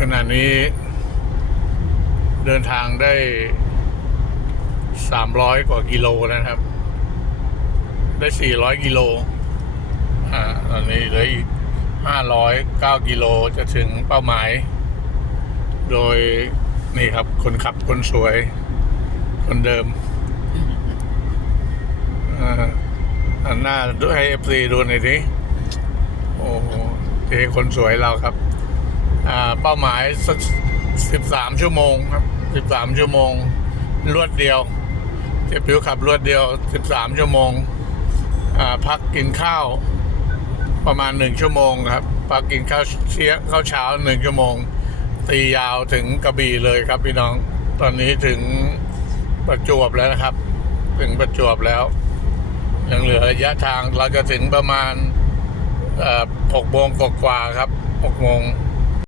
ขณะนี้เดินทางได้สามร้อยกว่ากิโลนะครับ ได้สี่ร้อยกิโลอ่าตอนนี้เหลืออีกห้าร้อยเก้ากิโลจะถึงเป้าหมาย โดยนี่ครับ คนขับคนสวย คนเดิมอ่าหันหน้าให้เอฟซีดูหน่อยดิโอ้โหเจคนสวยเราครับ เป้าหมายสักสิบสามชั่วโมงครับสิบสามชั่วโมง รวดเดียวเจ็บผิวขับรวดเดียวสิบสามชั่วโมงพักกินข้าวประมาณหนึ่งชั่วโมงครับพักกินข้าวเชียข้าวเช้าหนึ่งชั่วโมง ตียาวถึงกระบี่เลยครับพี่น้อง ตอนนี้ถึงประจวบแล้วนะครับ ถึงประจวบแล้ว ยังเหลือระยะทางเราจะถึงประมาณหกโมงกว่าครับหกโมง